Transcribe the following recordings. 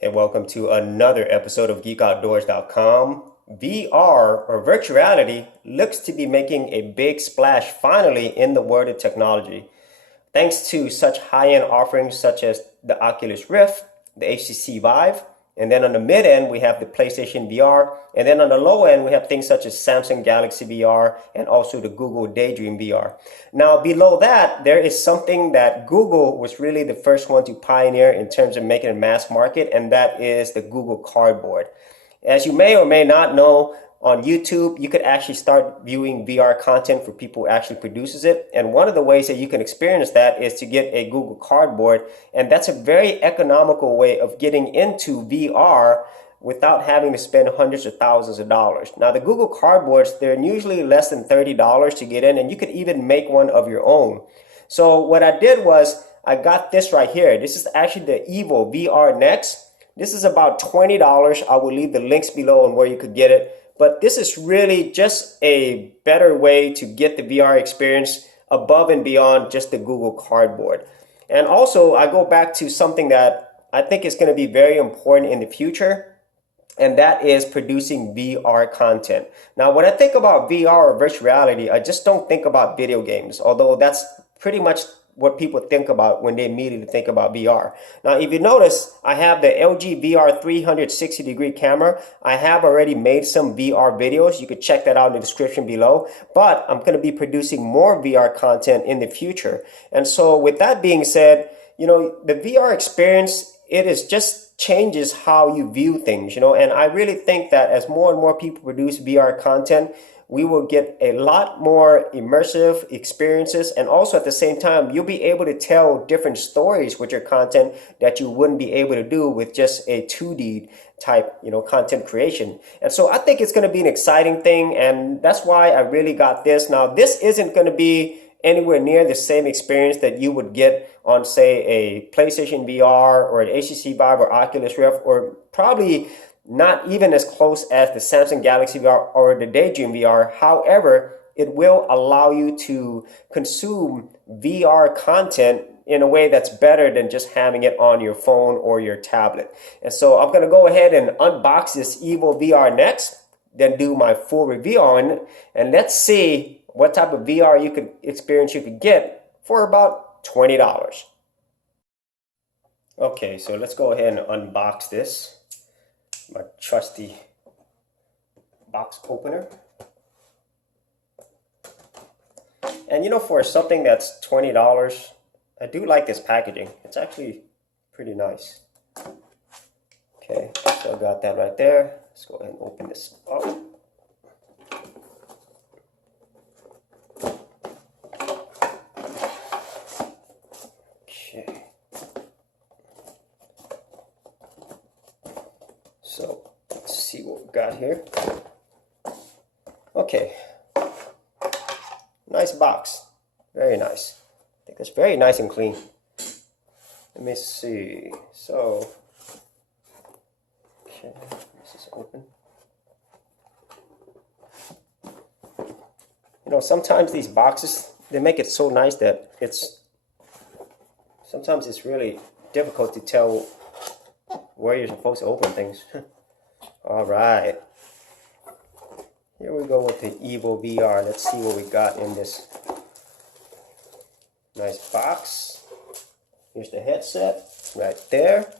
And welcome to another episode of GeekOutdoors.com. VR, or virtual reality, looks to be making a big splash finally in the world of technology. Thanks to such high-end offerings such as the Oculus Rift, the HTC Vive, and then on the mid-end we have the PlayStation VR, and then on the low end we have things such as Samsung Galaxy VR and also the Google Daydream VR. Now below that, there is something that Google was really the first one to pioneer in terms of making a mass market, and that is the Google Cardboard. As you may or may not know, on YouTube, you could actually start viewing VR content for people who actually produces it. And one of the ways that you can experience that is to get a Google Cardboard. And that's a very economical way of getting into VR without having to spend hundreds of thousands of dollars. Now, the Google Cardboards, they're usually less than $30 to get in, and you could even make one of your own. So what I did was I got this right here. This is actually the EVO VR Next. This is about $20. I will leave the links below on where you could get it. But this is really just a better way to get the VR experience above and beyond just the Google Cardboard. And also, I go back to something that I think is going to be very important in the future, and that is producing VR content. Now, when I think about VR or virtual reality, I just don't think about video games, although that's pretty much what people think about when they immediately think about VR. Now, if you notice, I have the LG VR 360-degree camera. I have already made some VR videos. You could check that out in the description below. But I'm going to be producing more VR content in the future. And so with that being said, the VR experience, it is just changes how you view things, and I really think that as more and more people produce VR content, we will get a lot more immersive experiences, and also at the same time you'll be able to tell different stories with your content that you wouldn't be able to do with just a 2D type content creation. And so I think it's going to be an exciting thing, and that's why I really got this. Now, this isn't going to be anywhere near the same experience that you would get on, say, a PlayStation VR or an HTC Vive or Oculus Rift, or probably not even as close as the Samsung Galaxy VR or the Daydream VR. However, it will allow you to consume VR content in a way that's better than just having it on your phone or your tablet. And so I'm going to go ahead and unbox this EVO VR Next, then do my full review on it, and let's see what type of VR you could get for about $20. Okay, so let's go ahead and unbox this. My trusty box opener. And for something that's $20, I do like this packaging. It's actually pretty nice. Okay, so I got that right there. Let's go ahead and open this up. Okay. So let's see what we got here. Okay, nice box, very nice. I think that's very nice and clean. Let me see. So, okay, this is open. Sometimes these boxes, they make it so nice that sometimes it's really difficult to tell where you're supposed to open things. All right, here we go with the EVO VR. Let's see what we got in this nice box. Here's the headset right there.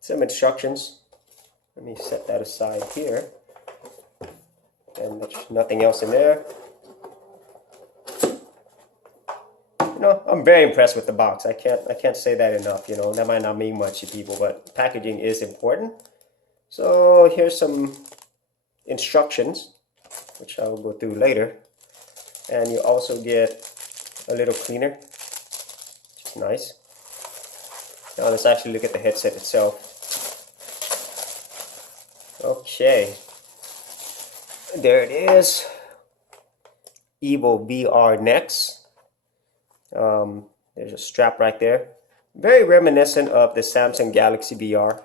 Some instructions. Let me set that aside here. And there's nothing else in there. I'm very impressed with the box. I can't say that enough. That might not mean much to people, but packaging is important. So here's some instructions, which I will go through later. And you also get a little cleaner, which is nice. Now let's actually look at the headset itself. Okay, there it is. EVO VR Next. There's a strap right there, very reminiscent of the Samsung Galaxy VR.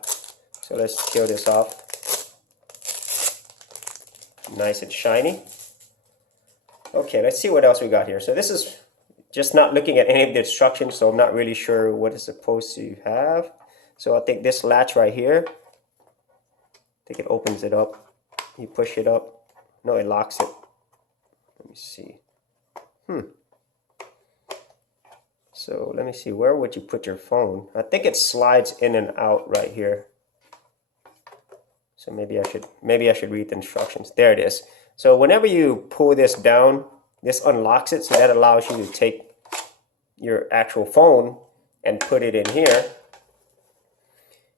So let's peel this off. Nice and shiny. Okay, let's see what else we got here. So this is just not looking at any of the instructions, so I'm not really sure what it's supposed to have. So I think this latch right here, I think it opens it up. You push it up. No, it locks it. Let me see. So let me see, where would you put your phone? I think it slides in and out right here. So maybe I should read the instructions. There it is. So whenever you pull this down, this unlocks it, so that allows you to take your actual phone and put it in here.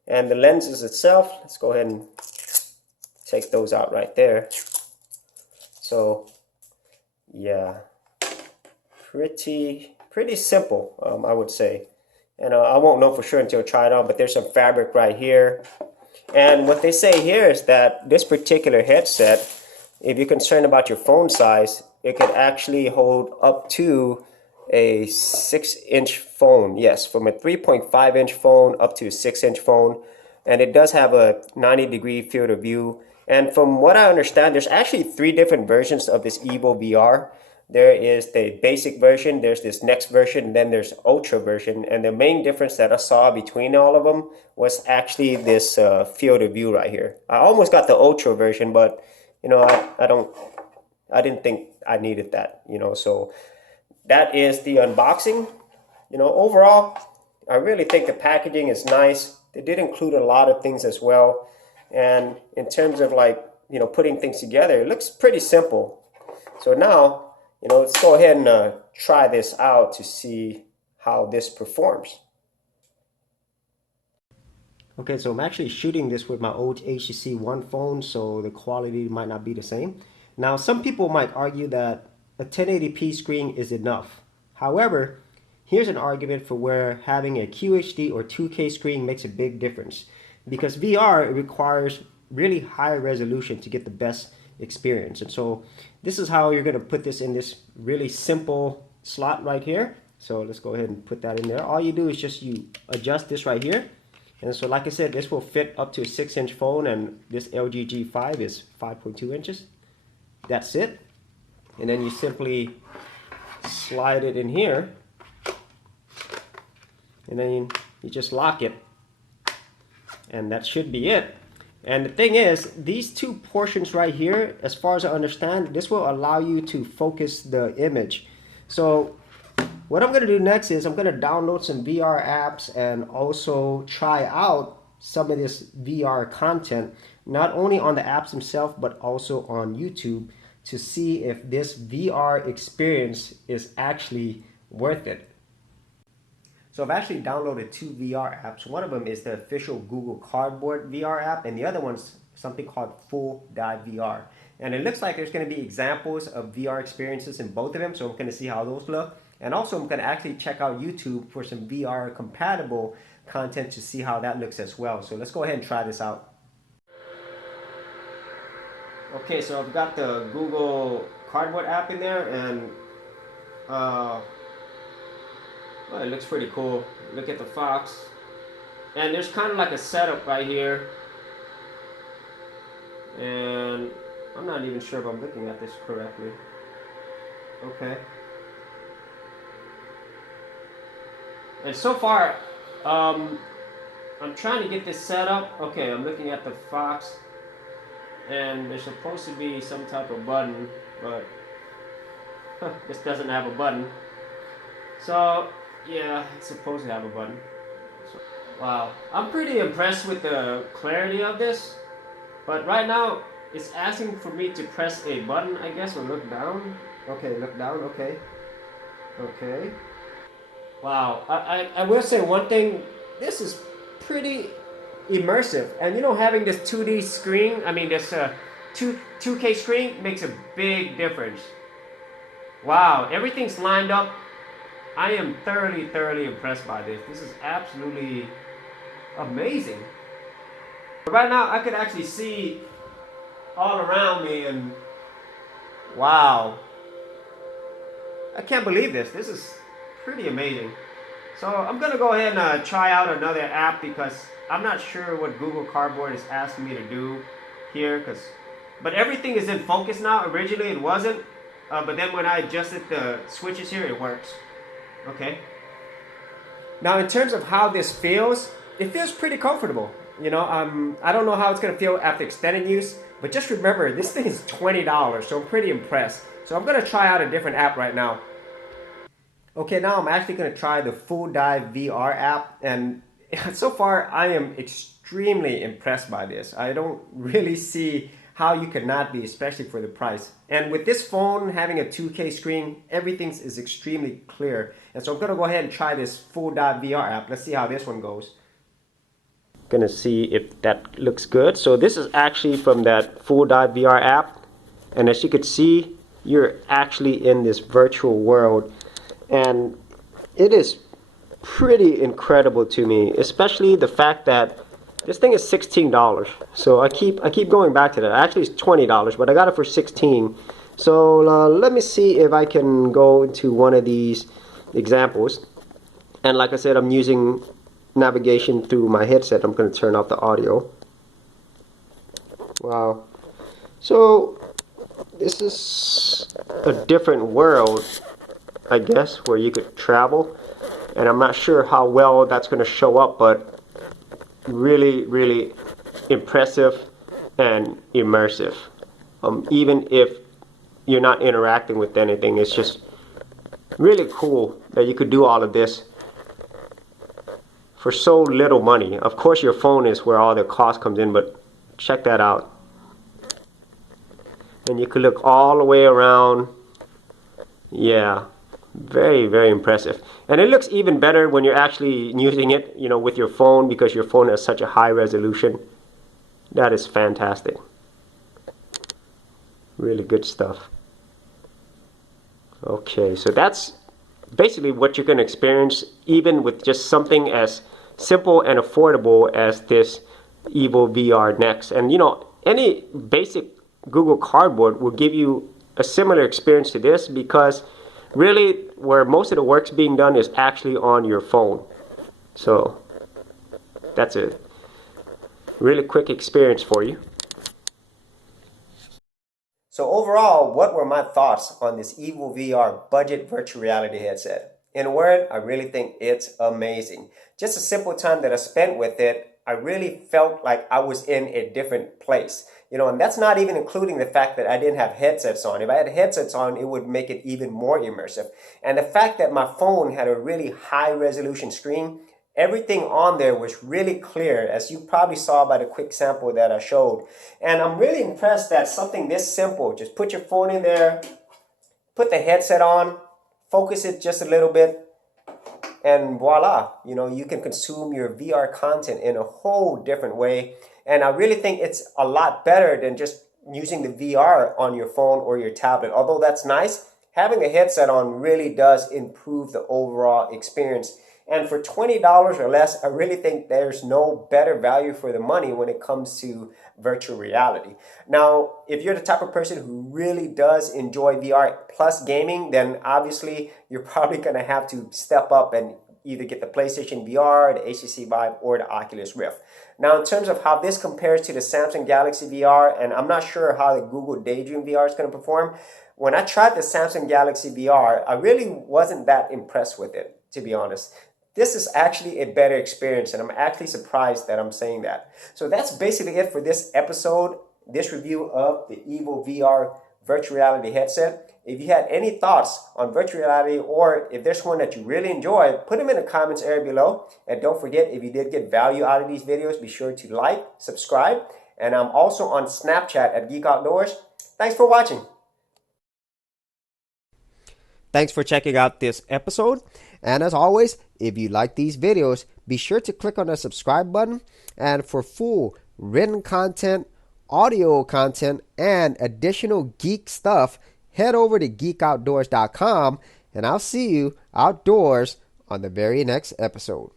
And the lenses itself, let's go ahead and take those out right there. So yeah, pretty simple, I would say. And I won't know for sure until I try it on, but there's some fabric right here. And what they say here is that this particular headset, if you're concerned about your phone size, it could actually hold up to a 6-inch phone. Yes, from a 3.5-inch phone up to a 6-inch phone. And it does have a 90-degree field of view. And from what I understand, there's actually 3 different versions of this EVO VR. There is the basic version, there's this next version, and then there's ultra version. And the main difference that I saw between all of them was actually this field of view right here. I almost got the ultra version, but you know, I didn't think I needed that, you know. So that is the unboxing. You know, overall, I really think the packaging is nice. They did include a lot of things as well. And in terms of, like, you know, putting things together, it looks pretty simple. So now, you know, let's go ahead and try this out to see how this performs. Okay, so I'm actually shooting this with my old HTC One phone, so the quality might not be the same. Now, some people might argue that a 1080p screen is enough. However, here's an argument for where having a QHD or 2K screen makes a big difference. Because VR requires really high resolution to get the best experience. And so this is how you're going to put this in this really simple slot right here. So let's go ahead and put that in there. All you do is just you adjust this right here. And so like I said, this will fit up to a 6-inch phone, and this LG G5 is 5.2 inches. That's it. And then you simply slide it in here, and then you just lock it. And that should be it. And the thing is, these 2 portions right here, as far as I understand, this will allow you to focus the image. So what I'm going to do next is I'm going to download some VR apps and also try out some of this VR content, not only on the apps themselves, but also on YouTube, to see if this VR experience is actually worth it. So I've actually downloaded 2 VR apps. One of them is the official Google Cardboard VR app, and the other one's something called Full Dive VR. And it looks like there's going to be examples of VR experiences in both of them, so I'm going to see how those look. And also I'm going to actually check out YouTube for some VR compatible content to see how that looks as well. So let's go ahead and try this out. Okay, so I've got the Google Cardboard app in there, and well, it looks pretty cool. Look at the fox. And there's kind of like a setup right here. And I'm not even sure if I'm looking at this correctly. Okay. And so far, I'm trying to get this set up. Okay, I'm looking at the fox. And there's supposed to be some type of button, but this doesn't have a button. So yeah, it's supposed to have a button. So, wow, I'm pretty impressed with the clarity of this. But right now, it's asking for me to press a button, I guess, or look down. Okay, look down, okay. Okay. Wow, I will say one thing, this is pretty immersive. And you know, having this 2D screen, I mean this 2K screen makes a big difference. Wow, everything's lined up. I am thoroughly impressed by this. This is absolutely amazing. Right now I could actually see all around me, and wow, I can't believe this. This is pretty amazing. So I'm gonna go ahead and try out another app, because I'm not sure what Google Cardboard is asking me to do here, but everything is in focus now. Originally it wasn't, but then when I adjusted the switches here, it works. Okay. Now, in terms of how this feels, it feels pretty comfortable. I don't know how it's gonna feel after extended use, but just remember, this thing is $20, so I'm pretty impressed. So I'm gonna try out a different app right now. Okay, now I'm actually gonna try the Full Dive VR app, and so far I am extremely impressed by this. I don't really see how you could not be, especially for the price. And with this phone having a 2K screen, everything is extremely clear. And so I'm gonna go ahead and try this Full Dive VR app. Let's see how this one goes. Gonna see if that looks good. So this is actually from that Full Dive VR app, and as you could see, you're actually in this virtual world, and it is pretty incredible to me, especially the fact that this thing is $16. So I keep going back to that. Actually, it's $20, but I got it for $16. So let me see if I can go into one of these examples. And like I said, I'm using navigation through my headset. I'm going to turn off the audio. Wow. So this is a different world, I guess, where you could travel. And I'm not sure how well that's going to show up, but really, really impressive and immersive. Even if you're not interacting with anything, it's just really cool that you could do all of this for so little money. Of course, your phone is where all the cost comes in, but check that out. And you could look all the way around. Yeah, very, very impressive. And it looks even better when you're actually using it, with your phone, because your phone has such a high resolution. That is fantastic. Really good stuff. Okay, so that's basically what you're going to experience, even with just something as simple and affordable as this EVO VR Next. And any basic Google Cardboard will give you a similar experience to this, because really where most of the work's being done is actually on your phone. So that's a really quick experience for you. So overall, what were my thoughts on this EVO VR budget virtual reality headset? In a word, I really think it's amazing. Just a simple time that I spent with it, I really felt like I was in a different place. And that's not even including the fact that I didn't have headsets on. If I had headsets on, it would make it even more immersive. And the fact that my phone had a really high resolution screen, everything on there was really clear, as you probably saw by the quick sample that I showed. And I'm really impressed that something this simple, just put your phone in there, put the headset on, focus it just a little bit, and voila, you can consume your VR content in a whole different way. And I really think it's a lot better than just using the VR on your phone or your tablet. Although that's nice, having a headset on really does improve the overall experience. And for $20 or less, I really think there's no better value for the money when it comes to virtual reality. Now, if you're the type of person who really does enjoy VR plus gaming, then obviously you're probably going to have to step up and either get the PlayStation VR, the HTC Vive, or the Oculus Rift. Now, in terms of how this compares to the Samsung Galaxy VR, and I'm not sure how the Google Daydream VR is going to perform, when I tried the Samsung Galaxy VR, I really wasn't that impressed with it, to be honest. This is actually a better experience, and I'm actually surprised that I'm saying that. So that's basically it for this episode, this review of the EVO VR virtual reality headset. If you had any thoughts on virtual reality, or if there's one that you really enjoy, put them in the comments area below. And don't forget, if you did get value out of these videos, be sure to like, subscribe, and I'm also on Snapchat at Geek Outdoors. Thanks for watching. Thanks for checking out this episode. And as always, if you like these videos, be sure to click on the subscribe button. And for full written content, audio content, and additional geek stuff, head over to geekoutdoors.com, and I'll see you outdoors on the very next episode.